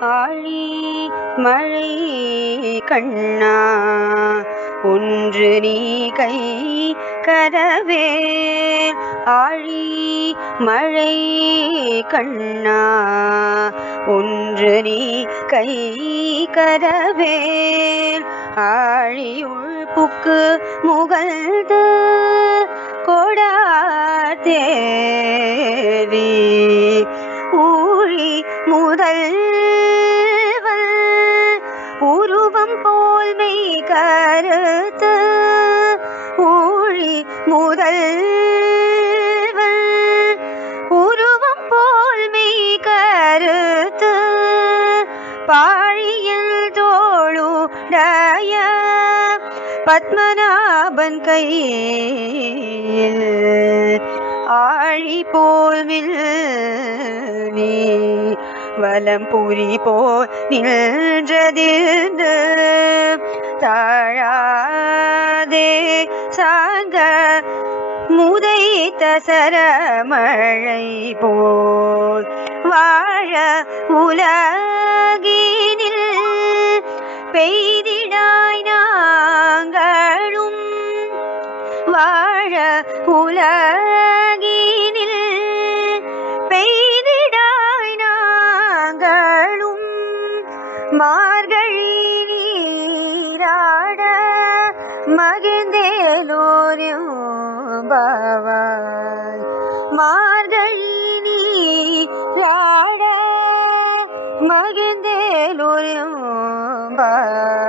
ஆழி மழை கண்ணா ஒன்று நீ கை கரவேல் ஆழி மழை கண்ணா ஒன்று நீ கை கரவேல் ஆழியுள் புக்கு முகழ்ந்து கொடாதேரி ஊழி முதல் முதல்வன் உருவம் போல் மெய் கருத்து பாழியில் தோளுடைய பத்மநாபன் கையில் ஆழி போல் நீ வலம் புரி போல் நின்றதில் தாழ சார்ந்த முதைத்த சரமழை போல் வாழ உலகினில் பெய்திடாய் நாங்களும் வாழ உலகினில் பெய்திடாய் நாங்களும் மார்கழி மகிழ்ந்தேலோரும் பாவாய் மார்கழினி ராட மகிழ்ந்தேலோரும் பாவாய்